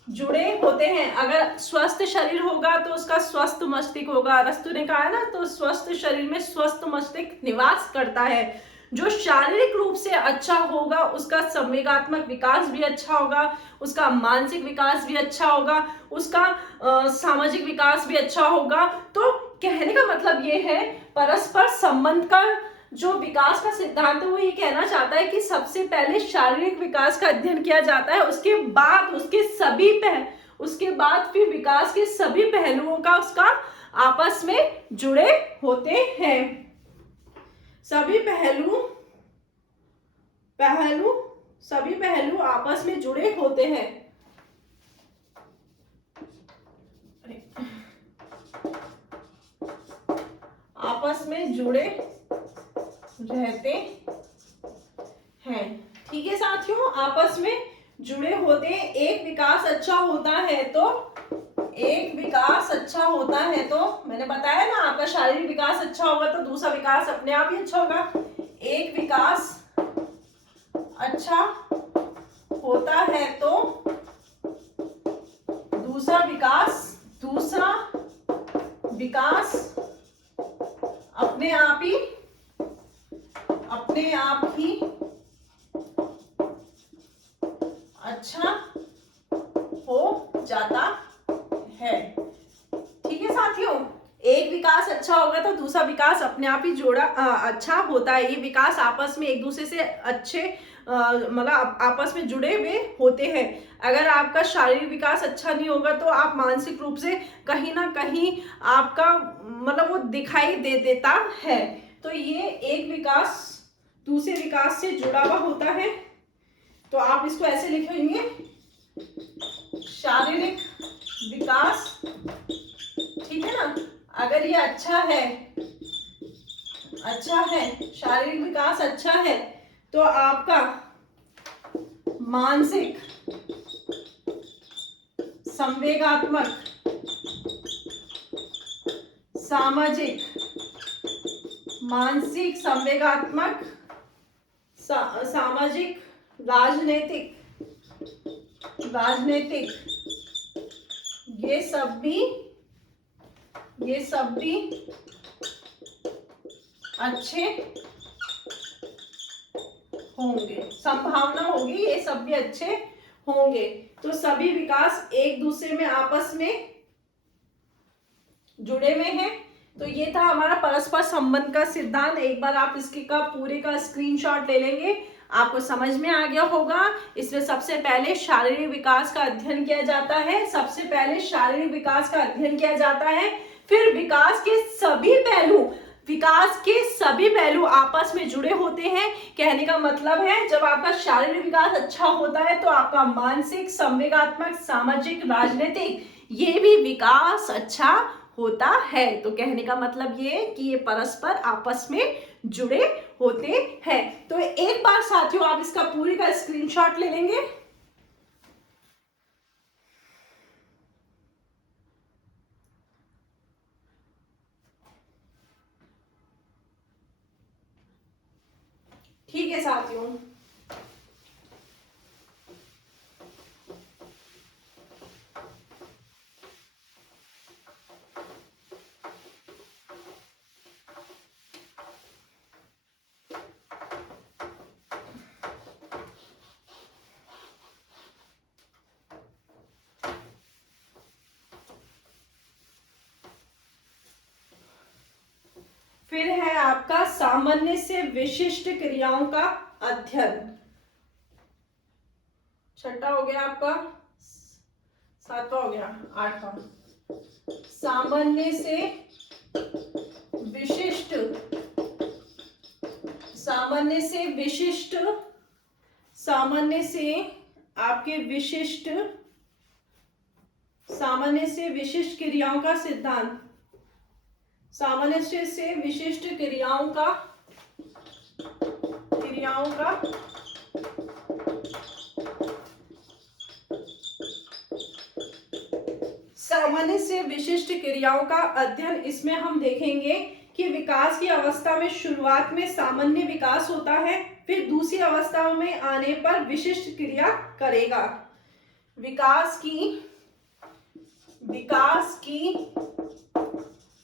जुड़े होते हैं। अगर स्वस्थ शरीर होगा तो उसका स्वस्थ मस्तिष्क होगा। अरस्तु ने कहा है ना, तो स्वस्थ शरीर में स्वस्थ मस्तिष्क निवास करता है। जो शारीरिक रूप से अच्छा होगा उसका संवेगात्मक विकास भी अच्छा होगा, उसका मानसिक विकास भी अच्छा होगा, उसका सामाजिक विकास भी अच्छा होगा। तो कहने का मतलब ये है, परस्पर संबंध का जो विकास का सिद्धांत है वो ये कहना चाहता है कि सबसे पहले शारीरिक विकास का अध्ययन किया जाता है, उसके बाद फिर विकास के सभी पहलुओं का उसका आपस में जुड़े होते हैं। सभी पहलू आपस में जुड़े होते हैं। आपस में जुड़े रहते हैं। ठीक है साथियों, आपस में जुड़े होते हैं। एक विकास अच्छा होता है तो, एक विकास अच्छा होता है तो, मैंने बताया ना आपका शारीरिक विकास अच्छा होगा तो दूसरा विकास अपने आप ही अच्छा होगा। एक विकास अच्छा होता है तो दूसरा विकास अपने आप ही अच्छा हो जाता है। ठीक है साथियों, एक विकास अच्छा होगा तो दूसरा विकास अपने आप ही अच्छा होता है। ये विकास आपस में एक दूसरे से अच्छे मतलब आपस में जुड़े हुए होते हैं। अगर आपका शारीरिक विकास अच्छा नहीं होगा तो आप मानसिक रूप से कहीं ना कहीं आपका मतलब वो दिखाई दे देता है। तो ये एक विकास दूसरे विकास से जुड़ा हुआ होता है। तो आप इसको ऐसे लिखेंगे, शारीरिक विकास, ठीक है ना। अगर ये अच्छा है, शारीरिक विकास अच्छा है तो आपका मानसिक, संवेगात्मक, सामाजिक, सामाजिक, राजनीतिक ये सब भी अच्छे होंगे। संभावना होगी ये सब भी अच्छे होंगे। तो सभी विकास एक दूसरे में आपस में जुड़े हुए हैं। तो ये था हमारा परस्पर संबंध का सिद्धांत। एक बार आप इसके का पूरे का स्क्रीनशॉट ले लेंगे, आपको समझ में आ गया होगा। इसमें सबसे पहले शारीरिक विकास का अध्ययन किया जाता है, फिर विकास के सभी पहलू आपस में जुड़े होते हैं। कहने का मतलब है जब आपका शारीरिक विकास अच्छा होता है तो आपका मानसिक, संवेगात्मक, सामाजिक, राजनीतिक ये भी विकास अच्छा होता है। तो कहने का मतलब ये कि ये परस्पर आपस में जुड़े होते हैं। तो एक बार साथियों आप इसका पूरी का स्क्रीनशॉट ले लेंगे। ठीक है साथियों, फिर है आपका सामान्य से विशिष्ट क्रियाओं का अध्ययन। छठा हो गया आपका, सातवां हो गया, आठवां। सामान्य से विशिष्ट, सामान्य से विशिष्ट क्रियाओं का सिद्धांत। सामान्य से विशिष्ट क्रियाओं का सामान्य से विशिष्ट क्रियाओं का अध्ययन। इसमें हम देखेंगे कि विकास की अवस्था में शुरुआत में सामान्य विकास होता है, फिर दूसरी अवस्था में आने पर विशिष्ट क्रिया करेगा। विकास की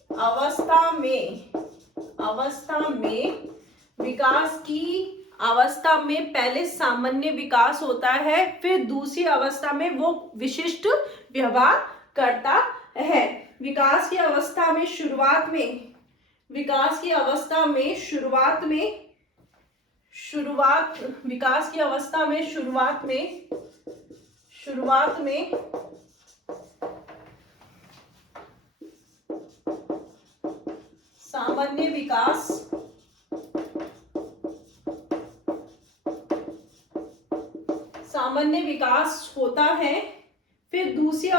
अवस्था में पहले सामान्य विकास होता है, फिर दूसरी अवस्था में वो विशिष्ट व्यवहार करता है। विकास की अवस्था में शुरुआत में सामान्य विकास होता है, फिर दूसरी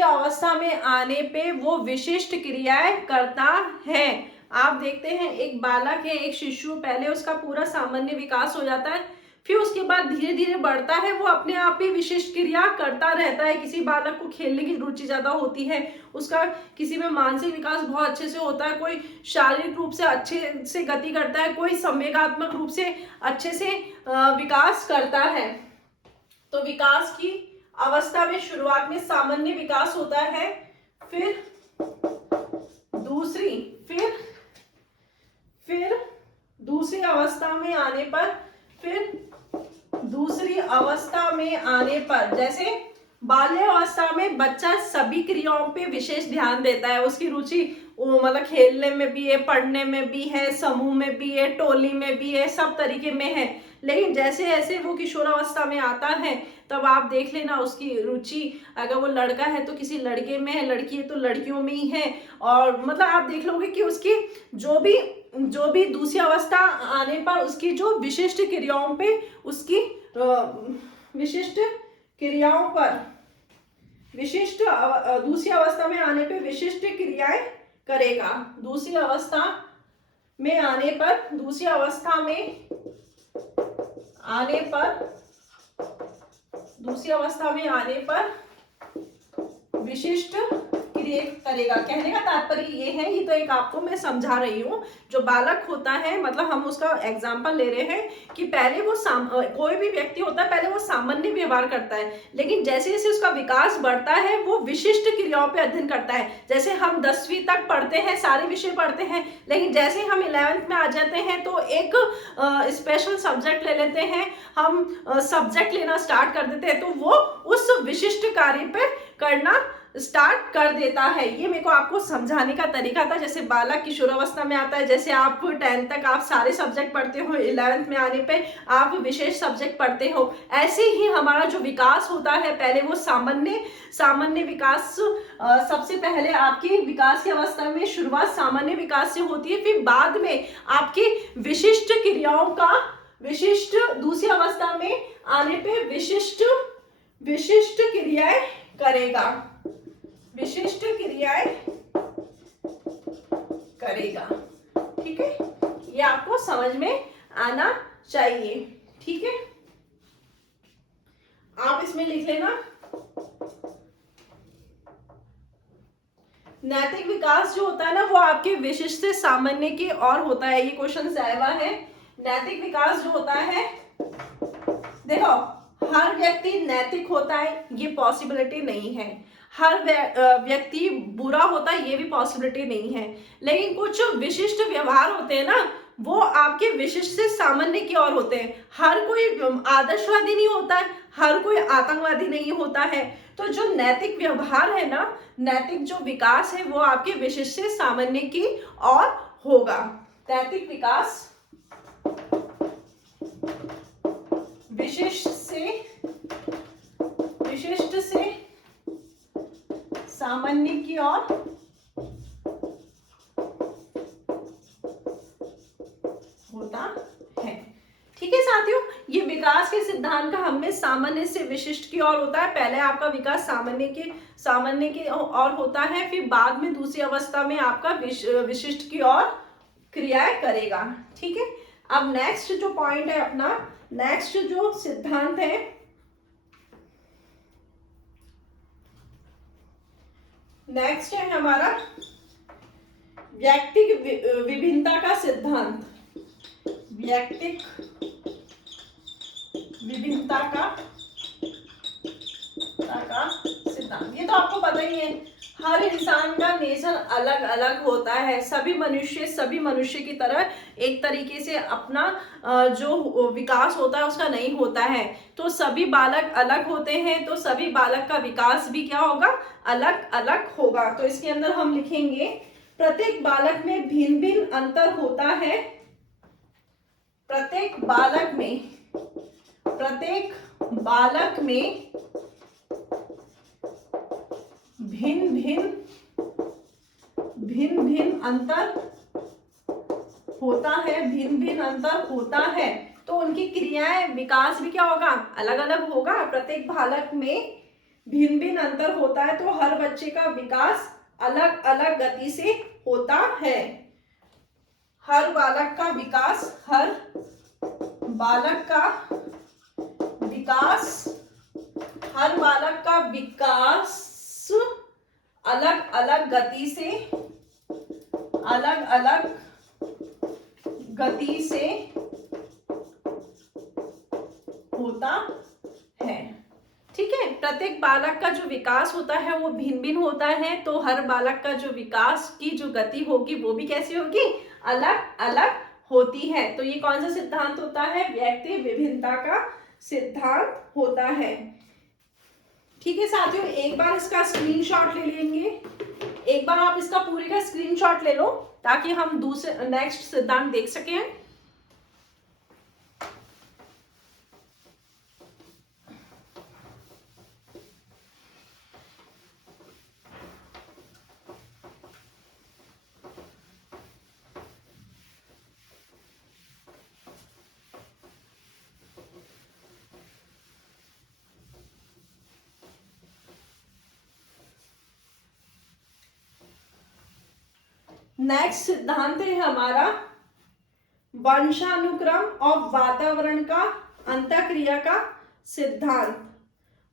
अवस्था में आने पे वो विशिष्ट क्रियाएं करता है। आप देखते हैं एक बालक है, एक शिशु, पहले उसका पूरा सामान्य विकास हो जाता है, फिर उसके बाद धीरे धीरे बढ़ता है, वो अपने आप ही विशिष्ट क्रिया करता रहता है। किसी बालक को खेलने की रुचि ज्यादा होती है, उसका किसी में मानसिक विकास बहुत अच्छे से होता है, कोई शारीरिक रूप से अच्छे से गति करता है, कोई संवेगात्मक रूप से अच्छे से विकास करता है। तो विकास की अवस्था में शुरुआत में सामान्य विकास होता है, फिर दूसरी अवस्था में आने पर जैसे बाल्यावस्था में बच्चा सभी क्रियाओं पे विशेष ध्यान देता है, उसकी रुचि मतलब खेलने में भी है, पढ़ने में भी है, समूह में भी है, टोली में भी है, सब तरीके में है। लेकिन जैसे जैसे वो किशोरावस्था में आता है तब आप देख लेना उसकी रुचि, अगर वो लड़का है तो किसी लड़के में है, लड़की है तो लड़कियों में ही है, और मतलब आप देख लोगे कि उसकी जो भी दूसरी अवस्था आने पर उसकी जो विशिष्ट क्रियाओं पे उसकी दूसरी अवस्था में आने पे विशिष्ट क्रियाएं करेगा। दूसरी अवस्था में आने पर विशिष्ट क्रिया करेगा। कहने का तात्पर्य ये है, ये तो एक आपको मैं समझा रही हूँ, जो बालक होता है, मतलब हम उसका एग्जाम्पल ले रहे हैं कि पहले वो कोई भी व्यक्ति होता है, पहले वो सामान्य व्यवहार करता है, लेकिन जैसे जैसे उसका विकास बढ़ता है वो विशिष्ट क्रियाओं पे अध्ययन करता है। जैसे हम 10वीं तक पढ़ते हैं, सारे विषय पढ़ते हैं, लेकिन जैसे हम 11th में आ जाते हैं तो एक स्पेशल सब्जेक्ट ले लेते हैं, हम सब्जेक्ट लेना स्टार्ट कर देते हैं, तो वो उस विशिष्ट कार्य पे करना स्टार्ट कर देता है। ये मेरे को आपको समझाने का तरीका था। जैसे बालक किशोरावस्था में आता है, जैसे आप 10th तक आप सारे सब्जेक्ट पढ़ते हो, 11th में आने पे आप विशेष सब्जेक्ट पढ़ते हो, ऐसे ही हमारा जो विकास होता है, पहले वो सामान्य विकास, सबसे पहले आपकी विकास की अवस्था में शुरुआत सामान्य विकास से होती है, फिर बाद में आपकी विशिष्ट क्रियाओं का दूसरी अवस्था में आने पे विशिष्ट क्रियाएं करेगा, ठीक है। ये आपको समझ में आना चाहिए, ठीक है। आप इसमें लिख लेना, नैतिक विकास जो होता है ना वो आपके विशिष्ट से सामान्य की ओर होता है। ये क्वेश्चन आया हुआ है। नैतिक विकास जो होता है, देखो हर व्यक्ति नैतिक होता है ये पॉसिबिलिटी नहीं है, हर व्यक्ति बुरा होता है ये भी पॉसिबिलिटी नहीं है, लेकिन कुछ विशिष्ट व्यवहार होते हैं ना वो आपके विशिष्ट से सामान्य की ओर होते हैं। हर कोई आदर्शवादी नहीं होता है, हर कोई आतंकवादी नहीं होता है। तो जो नैतिक व्यवहार है ना, नैतिक जो विकास है वो आपके विशिष्ट से सामान्य की ओर होगा। नैतिक विकास विशिष्ट से सामान्य की ओर होता है, ठीक है साथियों। ये विकास के सिद्धांत का हमें सामान्य से विशिष्ट की ओर होता है। पहले आपका विकास सामान्य के ओर होता है, फिर बाद में दूसरी अवस्था में आपका विशिष्ट की ओर क्रियाएं करेगा, ठीक है। अब नेक्स्ट जो पॉइंट है अपना, नेक्स्ट जो सिद्धांत है, नेक्स्ट है हमारा व्यक्तिक विभिन्नता का सिद्धांत। व्यक्तिक विभिन्नता का सिद्धांत, ये तो आपको पता ही है। हर इंसान का नेचर अलग अलग होता है, सभी मनुष्य की तरह एक तरीके से अपना जो विकास होता है उसका नहीं होता है। तो सभी बालक अलग होते हैं, तो सभी बालक का विकास भी क्या होगा, अलग अलग होगा। तो इसके अंदर हम लिखेंगे प्रत्येक बालक में भिन्न भिन्न अंतर होता है। प्रत्येक बालक में भिन्न भिन्न अंतर होता है, तो उनकी क्रियाएं विकास भी क्या होगा, अलग अलग होगा। प्रत्येक बालक में भिन्न भिन्न अंतर होता है, तो हर बच्चे का विकास अलग अलग गति से होता है। हर बालक का विकास, हर बालक का विकास अलग अलग गति से, अलग अलग गति से होता है। ठीक है, प्रत्येक बालक का जो विकास होता है वो भिन्न भिन्न होता है, तो हर बालक का जो विकास की जो गति होगी वो भी कैसी होगी, अलग अलग होती है। तो ये कौन सा सिद्धांत होता है, व्यक्ति विभिन्नता का सिद्धांत होता है। ठीक है साथियों, एक बार इसका स्क्रीनशॉट ले लेंगे, एक बार आप इसका पूरे का स्क्रीनशॉट ले लो ताकि हम दूसरे नेक्स्ट सिद्धांत देख सकें। नेक्स्ट सिद्धांत है हमारा वंशानुक्रम और वातावरण का अंतःक्रिया का सिद्धांत।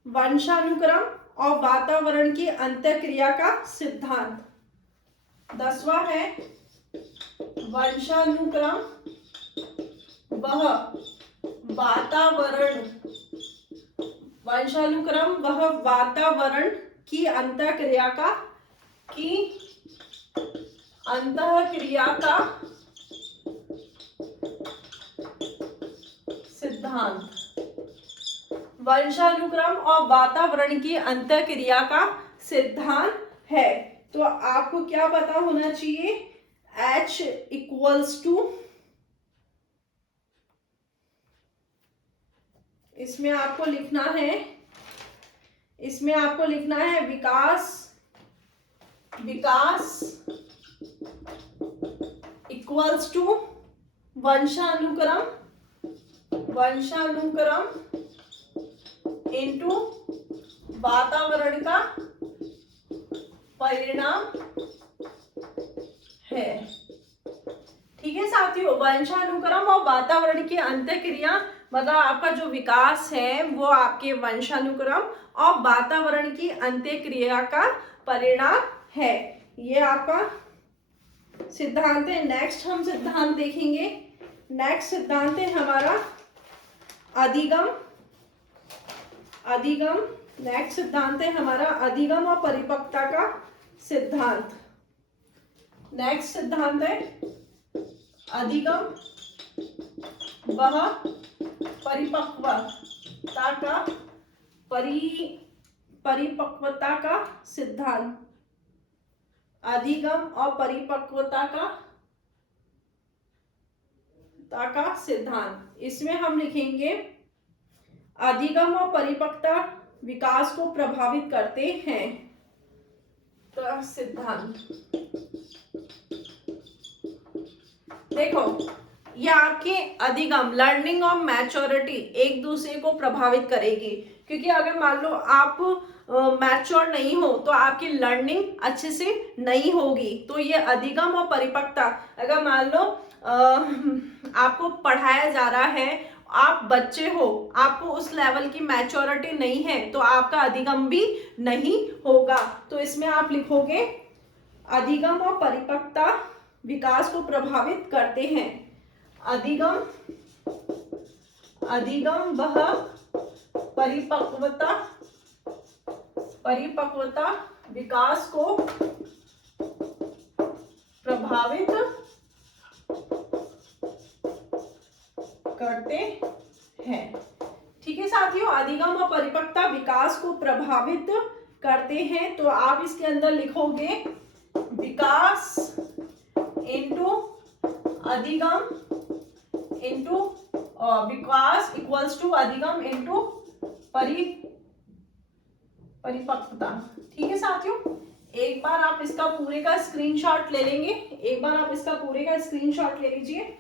वंशानुक्रम और वातावरण की अंतःक्रिया का सिद्धांत। 10वां है वंशानुक्रम वह वातावरण, वंशानुक्रम वह वातावरण की अंतःक्रिया का सिद्धांत। वंशानुक्रम और वातावरण की अंतःक्रिया का सिद्धांत है। तो आपको क्या पता होना चाहिए, H इक्वल्स टू, इसमें आपको लिखना है, इसमें आपको लिखना है विकास इक्वल्स टू वंशानुक्रम इनटू वातावरण का परिणाम है। ठीक है साथियों, वंशानुक्रम और वातावरण की अंतःक्रिया मतलब आपका जो विकास है वो आपके वंशानुक्रम और वातावरण की अंतःक्रिया का परिणाम है। ये आपका सिद्धांत है। नेक्स्ट हम सिद्धांत देखेंगे। नेक्स्ट सिद्धांत है हमारा अधिगम। नेक्स्ट सिद्धांत है हमारा अधिगम और परिपक्वता का सिद्धांत। नेक्स्ट सिद्धांत है अधिगम वह परिपक्वता का सिद्धांत। अधिगम और परिपक्वता का सिद्धांत। इसमें हम लिखेंगे अधिगम और परिपक्वता विकास को प्रभावित करते हैं का सिद्धांत। देखो, ये आपके अधिगम, लर्निंग और मैच्योरिटी एक दूसरे को प्रभावित करेगी, क्योंकि अगर मान लो आप मैच्योर नहीं हो तो आपकी लर्निंग अच्छे से नहीं होगी। तो ये अधिगम और परिपक्वता, अगर मान लो आपको पढ़ाया जा रहा है, आप बच्चे हो, आपको उस लेवल की मैच्योरिटी नहीं है, तो आपका अधिगम भी नहीं होगा। तो इसमें आप लिखोगे अधिगम और परिपक्वता विकास को प्रभावित करते हैं। अधिगम वह परिपक्वता विकास को प्रभावित करते हैं। ठीक है साथियों, अधिगम और परिपक्वता विकास को प्रभावित करते हैं। तो आप इसके अंदर लिखोगे विकास इंटू अधिगम इंटू विकास इक्वल्स टू अधिगम इंटू परिपक्वता। ठीक है साथियों, एक बार आप इसका पूरे का स्क्रीनशॉट ले लेंगे, एक बार आप इसका पूरे का स्क्रीनशॉट ले लीजिए।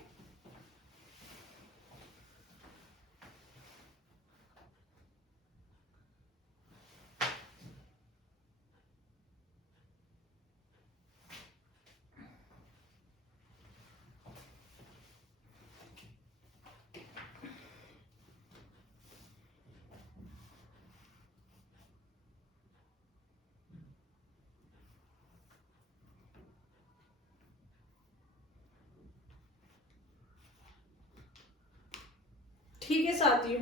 ठीक है साथियों,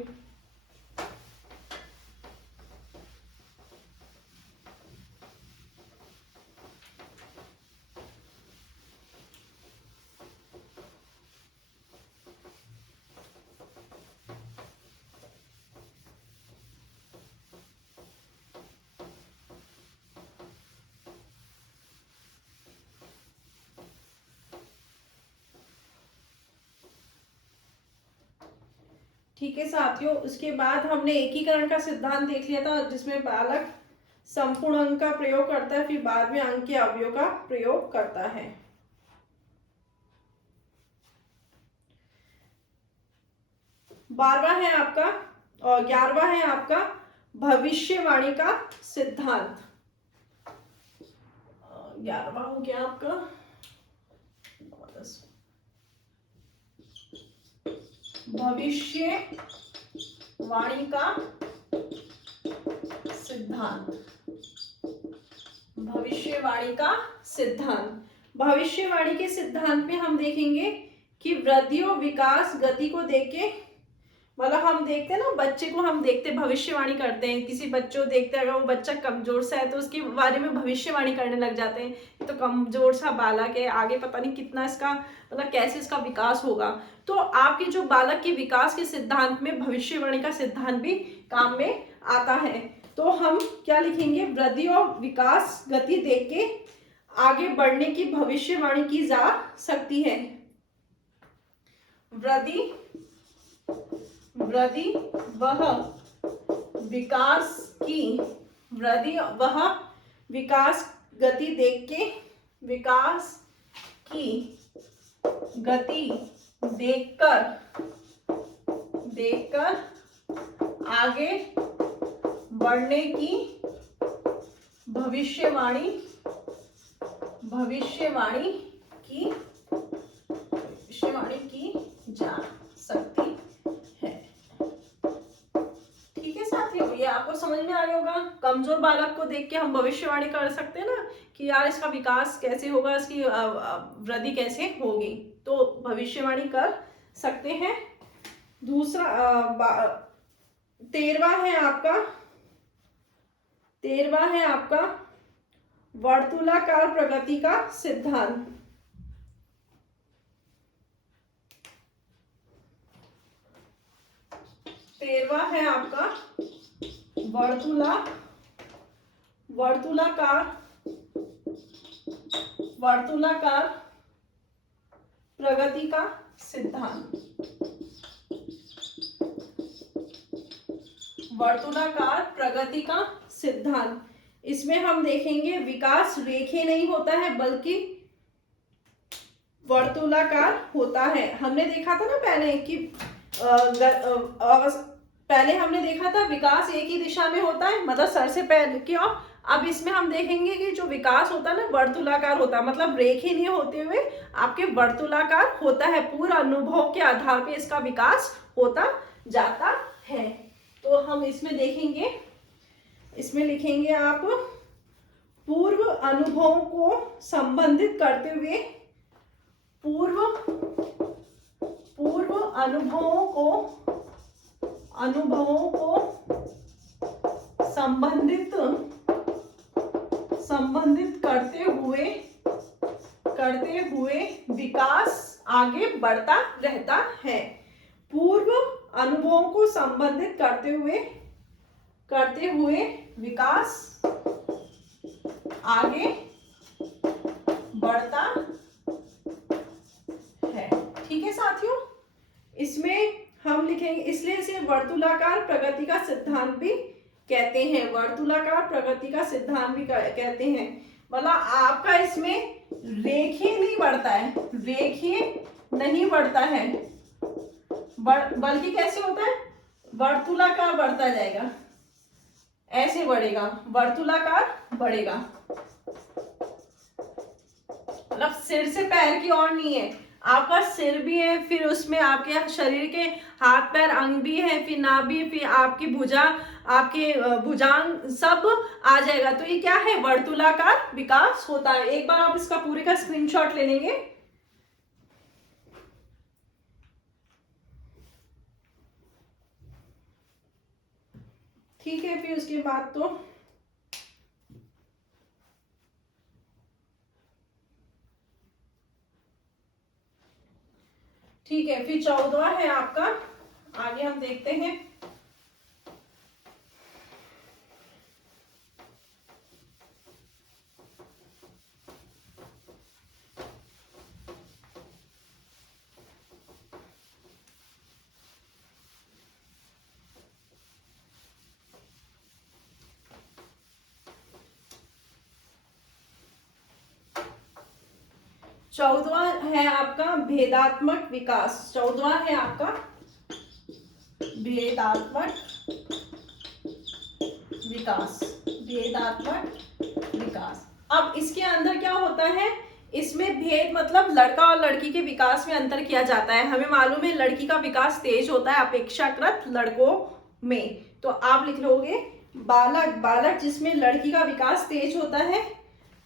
ठीक है साथियों, उसके बाद हमने एकीकरण का सिद्धांत देख लिया था, जिसमें बालक संपूर्ण अंक का प्रयोग करता है, फिर बाद में अंक के अवयव का प्रयोग करता है। 12वां है आपका और 11वां है आपका भविष्यवाणी का सिद्धांत। 11वां हो गया आपका भविष्यवाणी का सिद्धांत। भविष्यवाणी का सिद्धांत, भविष्यवाणी के सिद्धांत में हम देखेंगे कि वृद्धि और विकास गति को देख के, मतलब हम देखते हैं ना, बच्चे को हम देखते भविष्यवाणी करते हैं, किसी बच्चे को देखते हैं, अगर वो बच्चा कमजोर सा है तो उसके बारे में भविष्यवाणी करने लग जाते हैं, तो कमजोर सा बालक है, आगे पता नहीं कितना इसका, मतलब कैसे इसका विकास होगा। तो आपके जो बालक के विकास के सिद्धांत में भविष्यवाणी का सिद्धांत भी काम में आता है। तो हम क्या लिखेंगे, वृद्धि और विकास गति देख के आगे बढ़ने की भविष्यवाणी की जा सकती है। वृद्धि वह विकास की, वृद्धि वह विकास गति देख के, विकास की गति देखकर आगे बढ़ने की भविष्यवाणी की जा सकती है। ठीक है साथियों, ये आपको समझ में आ गया होगा। कमजोर बालक को देख के हम भविष्यवाणी कर सकते हैं ना कि यार इसका विकास कैसे होगा, इसकी वृद्धि कैसे होगी, तो भविष्यवाणी कर सकते हैं। दूसरा 13वां है आपका वर्तुलाकार प्रगति का सिद्धांत। तेरहवां है आपका वर्तुलाकार प्रगति का सिद्धांत। वर्तुलाकार प्रगति का सिद्धांत, इसमें हम देखेंगे विकास रेखीय नहीं होता है बल्कि वर्तुलाकार होता है। हमने देखा था ना पहले कि पहले हमने देखा था विकास एक ही दिशा में होता है, मतलब सर से पैर की ओर। अब इसमें हम देखेंगे कि जो विकास होता है ना वर्तुलाकार होता है, मतलब रेखीय नहीं होते हुए आपके वर्तुलाकार होता है। पूरा अनुभव के आधार पे इसका विकास होता जाता है। तो हम इसमें देखेंगे, इसमें लिखेंगे आप पूर्व अनुभवों को संबंधित करते हुए, पूर्व अनुभवों को संबंधित करते हुए विकास आगे बढ़ता रहता है। पूर्व अनुभवों को संबंधित करते हुए विकास आगे बढ़ता है। ठीक है साथियों, इसमें हम लिखेंगे, इसलिए इसे वर्तुलाकार प्रगति का सिद्धांत भी कहते हैं। वर्तुलाकार प्रगति का सिद्धांत भी कहते हैं, मतलब आपका इसमें रेखीय नहीं बढ़ता है, रेखीय नहीं बढ़ता है, बल्कि कैसे होता है, वर्तुलाकार बढ़ता जाएगा, ऐसे बढ़ेगा, वर्तुलाकार बढ़ेगा। मतलब सिर से पैर की ओर नहीं है, आपका सिर भी है, फिर उसमें आपके शरीर के हाथ पैर अंग भी है, फिर नाभि, फिर आपकी भुजा, आपके भुजांग सब आ जाएगा। तो ये क्या है, वर्तुलाकार विकास होता है। एक बार आप इसका पूरे का स्क्रीनशॉट ले लेंगे। ठीक है, फिर उसके बाद तो ठीक है, फिर 14वां है आपका, आगे हम देखते हैं। चौदवा है आपका भेदात्मक विकास। 14वां है आपका भेदात्मक विकास। भेदात्मक विकास। अब इसके अंदर क्या होता है, इसमें भेद मतलब लड़का और लड़की के विकास में अंतर किया जाता है। हमें मालूम है लड़की का विकास तेज होता है अपेक्षाकृत लड़कों में, तो आप लिख लोगे बालक। बालक जिसमें लड़की का विकास तेज होता है,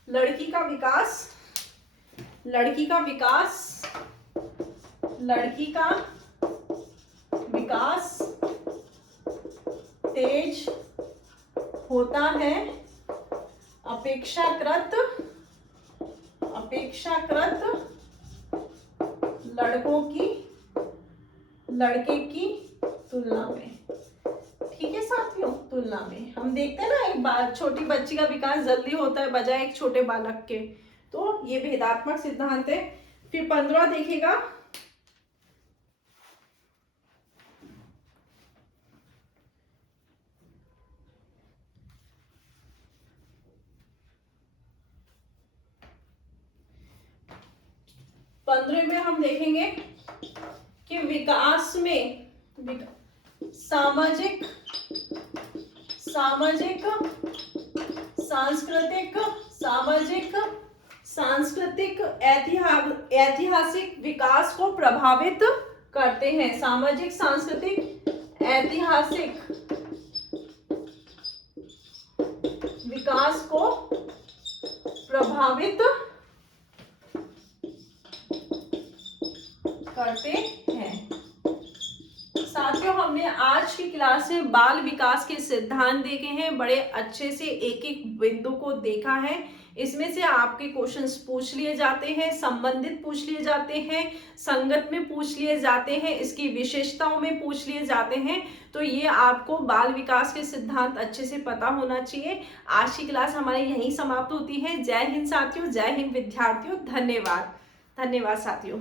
लड़की का विकास तेज होता है अपेक्षाकृत लड़के की तुलना में। ठीक है साथियों, तुलना में हम देखते हैं ना, एक बात, छोटी बच्ची का विकास जल्दी होता है बजाय एक छोटे बालक के, तो ये भेदात्मक सिद्धांत है। फिर 15 देखिएगा, में हम देखेंगे कि विकास में सामाजिक, सांस्कृतिक, ऐतिहासिक विकास को प्रभावित करते हैं। सामाजिक, सांस्कृतिक, ऐतिहासिक विकास को प्रभावित करते हैं। साथियों, हमने आज की क्लास में बाल विकास के सिद्धांत देखे हैं, बड़े अच्छे से एक एक बिंदु को देखा है। इसमें से आपके क्वेश्चंस पूछ लिए जाते हैं, संबंधित पूछ लिए जाते हैं, संगत में पूछ लिए जाते हैं, इसकी विशेषताओं में पूछ लिए जाते हैं। तो ये आपको बाल विकास के सिद्धांत अच्छे से पता होना चाहिए। आज की क्लास हमारी यहीं समाप्त होती है। जय हिंद साथियों, जय हिंद विद्यार्थियों, धन्यवाद। धन्यवाद साथियों।